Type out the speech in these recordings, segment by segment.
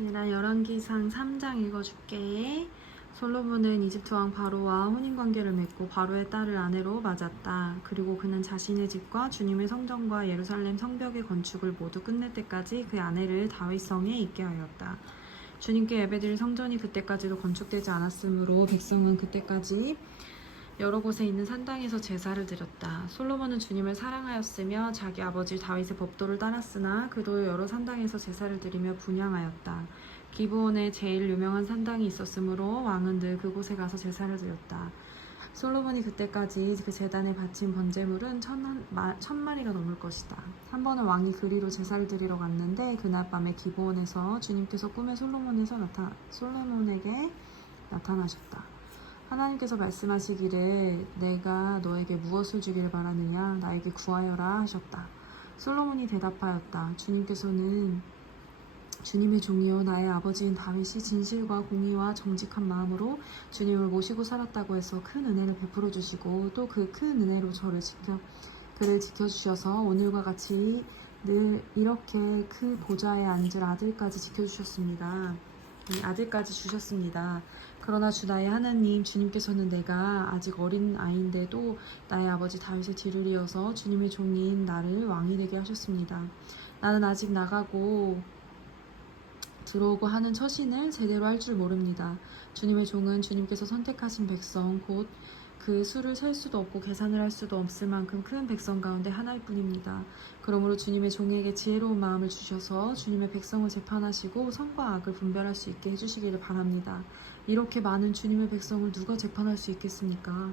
얘들아, 열왕기상 3장 읽어줄게. 솔로몬은 이집트 왕 바로와 혼인관계를 맺고 바로의 딸을 아내로 맞았다. 그리고 그는 자신의 집과 주님의 성전과 예루살렘 성벽의 건축을 모두 끝낼 때까지 그 아내를 다윗성에 있게 하였다. 주님께 예배드릴 성전이 그때까지도 건축되지 않았으므로 백성은 그때까지 여러 곳에 있는 산당에서 제사를 드렸다. 솔로몬은 주님을 사랑하였으며 자기 아버지 다윗의 법도를 따랐으나 그도 여러 산당에서 제사를 드리며 분향하였다. 기브온에 제일 유명한 산당이 있었으므로 왕은 늘 그곳에 가서 제사를 드렸다. 솔로몬이 그때까지 그 제단에 바친 번제물은 1000마리가 넘을 것이다. 한 번은 왕이 그리로 제사를 드리러 갔는데 그날 밤에 기브온에서 주님께서 꿈에 솔로몬에게 나타나셨다. 하나님께서 말씀하시기를 내가 너에게 무엇을 주기를 바라느냐 나에게 구하여라 하셨다. 솔로몬이 대답하였다. 주님께서는 주님의 종이요 나의 아버지인 다윗이 진실과 공의와 정직한 마음으로 주님을 모시고 살았다고 해서 큰 은혜를 베풀어 주시고 또 그 큰 은혜로 그를 지켜주셔서 오늘과 같이 늘 이렇게 그 보좌에 앉을 아들까지 지켜주셨습니다. 아들까지 주셨습니다. 그러나 주 나의 하나님 주님께서는 내가 아직 어린 아이인데도 나의 아버지 다윗의 뒤를 이어서 주님의 종인 나를 왕이 되게 하셨습니다. 나는 아직 나가고 들어오고 하는 처신을 제대로 할 줄 모릅니다. 주님의 종은 주님께서 선택하신 백성 곧 그 수를 셀 수도 없고 계산을 할 수도 없을 만큼 큰 백성 가운데 하나일 뿐입니다. 그러므로 주님의 종에게 지혜로운 마음을 주셔서 주님의 백성을 재판하시고 선과 악을 분별할 수 있게 해주시기를 바랍니다. 이렇게 많은 주님의 백성을 누가 재판할 수 있겠습니까?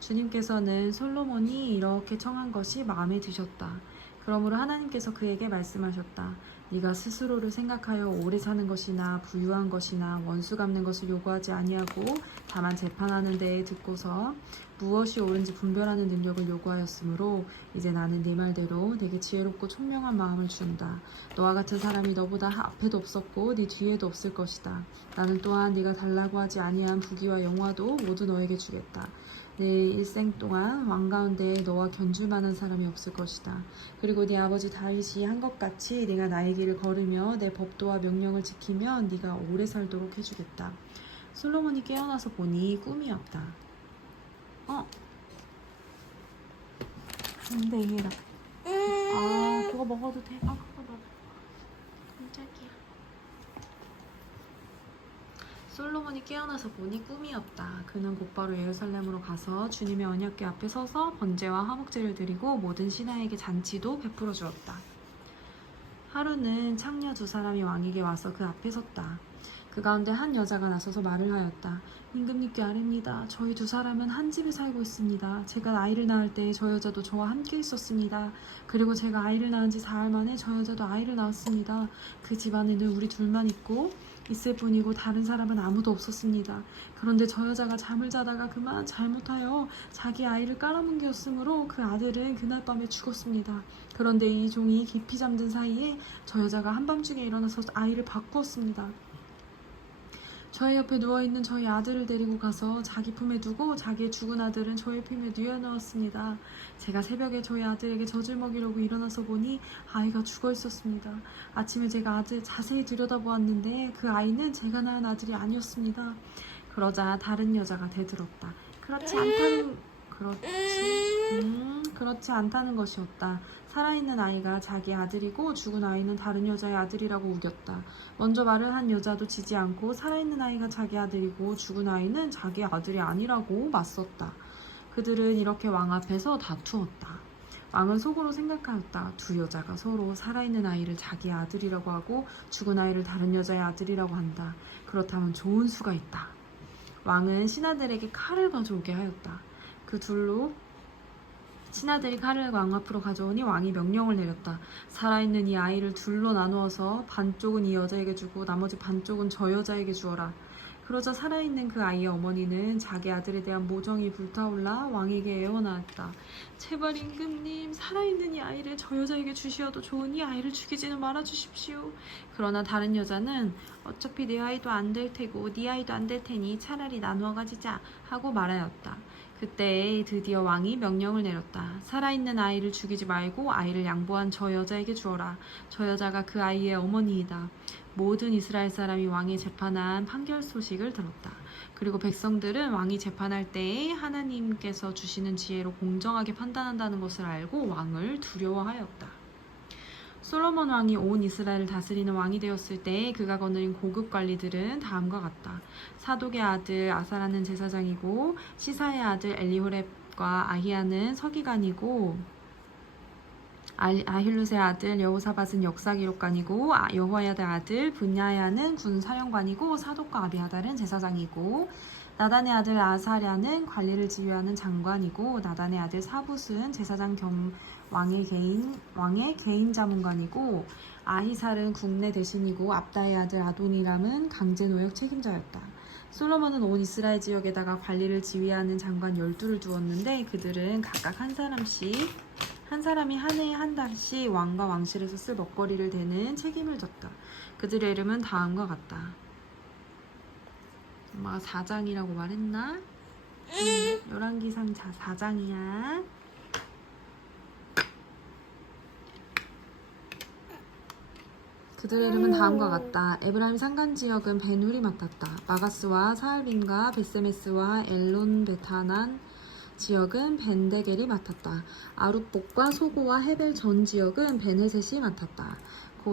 주님께서는 솔로몬이 이렇게 청한 것이 마음에 드셨다. 그러므로 하나님께서 그에게 말씀하셨다. 네가 스스로를 생각하여 오래 사는 것이나 부유한 것이나 원수 갚는 것을 요구하지 아니하고 다만 재판하는 데에 듣고서 무엇이 옳은지 분별하는 능력을 요구하였으므로 이제 나는 네 말대로 내게 지혜롭고 총명한 마음을 준다. 너와 같은 사람이 너보다 앞에도 없었고 네 뒤에도 없을 것이다. 나는 또한 네가 달라고 하지 아니한 부귀와 영화도 모두 너에게 주겠다. 내 일생 동안 왕 가운데 너와 견줄 만한 사람이 없을 것이다. 그리고 네 아버지 다윗이 한 것 같이 네가 나의 길을 걸으며 내 법도와 명령을 지키면 네가 오래 살도록 해주겠다. 솔로몬이 깨어나서 보니 꿈이었다. 안돼 얘라. 그거 먹어도 돼. 그거 먹어. 깜짝이야. 솔로몬이 깨어나서 보니 꿈이었다. 그는 곧바로 예루살렘으로 가서 주님의 언약궤 앞에 서서 번제와 화목제를 드리고 모든 신하에게 잔치도 베풀어 주었다. 하루는 창녀 두 사람이 왕에게 와서 그 앞에 섰다. 그 가운데 한 여자가 나서서 말을 하였다. 임금님께 아뢰입니다. 저희 두 사람은 한 집에 살고 있습니다. 제가 아이를 낳을 때 저 여자도 저와 함께 있었습니다. 그리고 제가 아이를 낳은 지 4일 만에 저 여자도 아이를 낳았습니다. 그 집안에는 우리 둘만 있을 뿐이고 다른 사람은 아무도 없었습니다. 그런데 저 여자가 잠을 자다가 그만 잘못하여 자기 아이를 깔아뭉개었으므로 그 아들은 그날 밤에 죽었습니다. 그런데 이 종이 깊이 잠든 사이에 저 여자가 한밤중에 일어나서 아이를 바꾸었습니다. 저희 옆에 누워있는 저희 아들을 데리고 가서 자기 품에 두고 자기의 죽은 아들은 저희 품에 뉘어놓았습니다. 제가 새벽에 저희 아들에게 젖을 먹이려고 일어나서 보니 아이가 죽어 있었습니다. 아침에 제가 아들 자세히 들여다보았는데 그 아이는 제가 낳은 아들이 아니었습니다. 그러자 다른 여자가 대들었다. 그렇지 않다는 것이었다. 살아있는 아이가 자기 아들이고 죽은 아이는 다른 여자의 아들이라고 우겼다. 먼저 말을 한 여자도 지지 않고 살아있는 아이가 자기 아들이고 죽은 아이는 자기 아들이 아니라고 맞섰다. 그들은 이렇게 왕 앞에서 다투었다. 왕은 속으로 생각하였다. 두 여자가 서로 살아있는 아이를 자기 아들이라고 하고 죽은 아이를 다른 여자의 아들이라고 한다. 그렇다면 좋은 수가 있다. 왕은 신하들에게 칼을 가져오게 하였다. 그 둘로 신하들이 칼을 왕 앞으로 가져오니 왕이 명령을 내렸다. 살아있는 이 아이를 둘로 나누어서 반쪽은 이 여자에게 주고 나머지 반쪽은 저 여자에게 주어라. 그러자 살아있는 그 아이의 어머니는 자기 아들에 대한 모정이 불타올라 왕에게 애원하였다. 제발 임금님, 살아있는 이 아이를 저 여자에게 주시어도 좋으니 아이를 죽이지는 말아주십시오. 그러나 다른 여자는 어차피 내 아이도 안 될 테고 네 아이도 안 될 테니 차라리 나누어 가지자 하고 말하였다. 그때 드디어 왕이 명령을 내렸다. 살아있는 아이를 죽이지 말고 아이를 양보한 저 여자에게 주어라. 저 여자가 그 아이의 어머니이다. 모든 이스라엘 사람이 왕이 재판한 판결 소식을 들었다. 그리고 백성들은 왕이 재판할 때에 하나님께서 주시는 지혜로 공정하게 판단한다는 것을 알고 왕을 두려워하였다. 솔로몬 왕이 온 이스라엘을 다스리는 왕이 되었을 때 그가 거느린 고급 관리들은 다음과 같다. 사독의 아들 아사라는 제사장이고 시사의 아들 엘리호렙과 아히야는 서기관이고 아힐룻의 아들 여호사밧은 역사기록관이고 여호야의 아들 분야야는 군사령관이고 사독과 아비아달은 제사장이고 나단의 아들 아사랴는 관리를 지휘하는 장관이고 나단의 아들 사붓은 제사장 겸 왕의 개인 자문관이고 아히살은 국내 대신이고 압다의 아들 아도니람은 강제 노역 책임자였다. 솔로몬은 온 이스라엘 지역에다가 관리를 지휘하는 장관 12를 두었는데 그들은 각각 한 사람이 한 해에 한 달씩 왕과 왕실에서 쓸 먹거리를 대는 책임을 졌다. 그들의 이름은 다음과 같다. 엄마가 4장이라고 말했나? 열왕기상 4장이야. 그들의 이름은 다음과 같다. 에브라임 산간 지역은 벤훌이 맡았다. 마가스와 사알빈과 베세메스와 엘론 베타난 지역은 벤데겔이 맡았다. 아룻복과 소고와 헤벨 전 지역은 벤헤셋이 맡았다.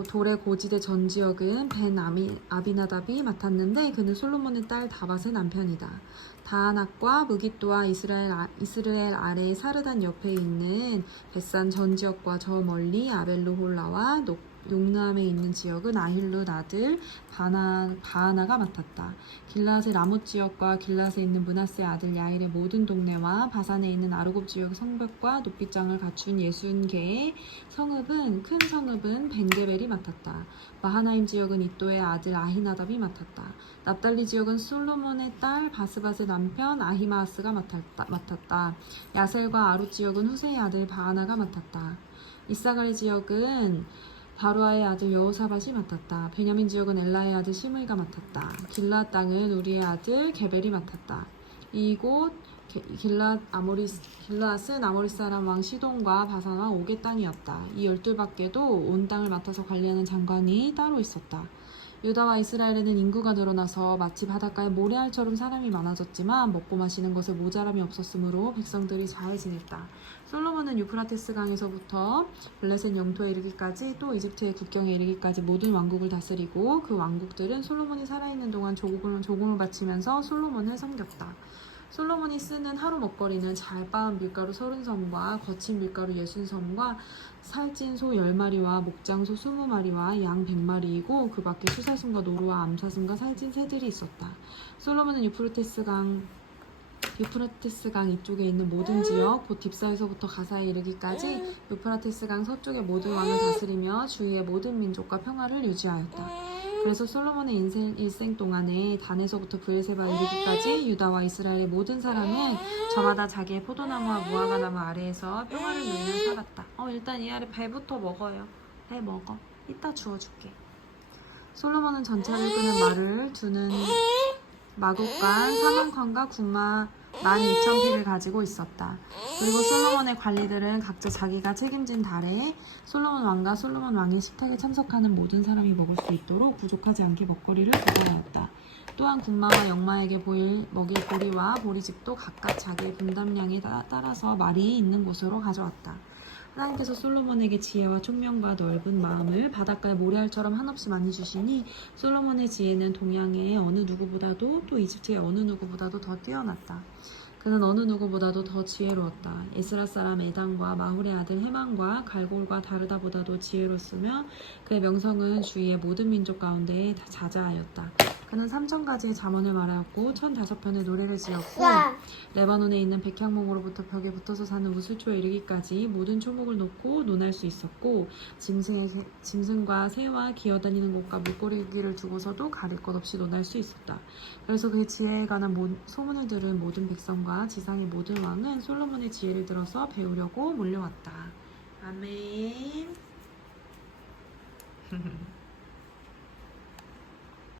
돌의 고지대 전 지역은 벤 아비나답이 맡았는데 그는 솔로몬의 딸 다밧의 남편이다. 다하낙과 무깃도와 이스라엘 아래의 사르단 옆에 있는 벳산 전 지역과 저 멀리 아벨르홀라와 용르암에 있는 지역은 아힐룻 아들 바하나가 맡았다. 길라앗의 라못 지역과 길라앗에 있는 므낫세 아들 야일의 모든 동네와 바산에 있는 아르곱 지역 성벽과 높이장을 갖춘 60개의 큰 성읍은 벤게벨이 맡았다. 마하나임 지역은 이또의 아들 아히나답이 맡았다. 납달리 지역은 솔로몬의 딸 바스밧의 남편 아히마아스가 맡았다. 야셀과 아룻 지역은 후세의 아들 바하나가 맡았다. 이사갈 지역은 바루아의 아들 여호사밧이 맡았다. 베냐민 지역은 엘라의 아들 시므이가 맡았다. 길앗 땅은 우리의 아들 게벨이 맡았다. 이곳 길앗은 아모리 사람 왕 시돈과 바산과 옥의 땅이었다. 이 12밖에도 온 땅을 맡아서 관리하는 장관이 따로 있었다. 유다와 이스라엘에는 인구가 늘어나서 마치 바닷가에 모래알처럼 사람이 많아졌지만 먹고 마시는 것에 모자람이 없었으므로 백성들이 잘 지냈다. 솔로몬은 유프라테스 강에서부터 블레셋 영토에 이르기까지 또 이집트의 국경에 이르기까지 모든 왕국을 다스리고 그 왕국들은 솔로몬이 살아있는 동안 조공을 바치면서 솔로몬을 섬겼다. 솔로몬이 쓰는 하루 먹거리는 잘 빻은 밀가루 30섬과 거친 밀가루 60섬과 살찐 소 10마리와 목장소 20마리와 양 100마리이고 그 밖에 수사슴과 노루와 암사슴과 살찐 새들이 있었다. 솔로몬은 유프라테스 강 이쪽에 있는 모든 지역 곧 딥사에서부터 가사에 이르기까지 유프라테스 강 서쪽의 모든 왕을 다스리며 주위의 모든 민족과 평화를 유지하였다. 그래서 솔로몬의 일생 동안에 단에서부터 브엘세바 이르기까지 유다와 이스라엘의 모든 사람은 저마다 자기의 포도나무와 무화과나무 아래에서 평화를 누리며 살았다. 일단 이 아래 배부터 먹어요. 배 먹어. 이따 주워줄게. 솔로몬은 전차를 끄는 말을 두는 마국간 4만칸과 군마 12,000匹를 가지고 있었다. 그리고 솔로몬의 관리들은 각자 자기가 책임진 달에 솔로몬 왕과 솔로몬 왕의 식탁에 참석하는 모든 사람이 먹을 수 있도록 부족하지 않게 먹거리를 조달하였다. 또한 군마와 역마에게 먹일 보리와 보리집도 각각 자기의 분담량에 따라서 말이 있는 곳으로 가져왔다. 하나님께서 솔로몬에게 지혜와 총명과 넓은 마음을 바닷가의 모래알처럼 한없이 많이 주시니 솔로몬의 지혜는 동양의 어느 누구보다도 또 이집트의 어느 누구보다도 더 뛰어났다. 그는 어느 누구보다도 더 지혜로웠다. 에스라 사람 에단과 마훌의 아들 헤만과 갈골과 다르다보다도 지혜로웠으며 그의 명성은 주위의 모든 민족 가운데 다 자자하였다. 그는 3,000가지의 잠언을 말하였고 1,005편의 노래를 지었고 레바논에 있는 백향목으로부터 벽에 붙어서 사는 우슬초에 이르기까지 모든 초목을 놓고 논할 수 있었고 짐승과 새와 기어다니는 곳과 물고기를 두고서도 가릴 것 없이 논할 수 있었다. 그래서 그의 지혜에 관한 소문을 들은 모든 백성과 지상의 모든 왕은 솔로몬의 지혜를 들어서 배우려고 몰려왔다. 아멘.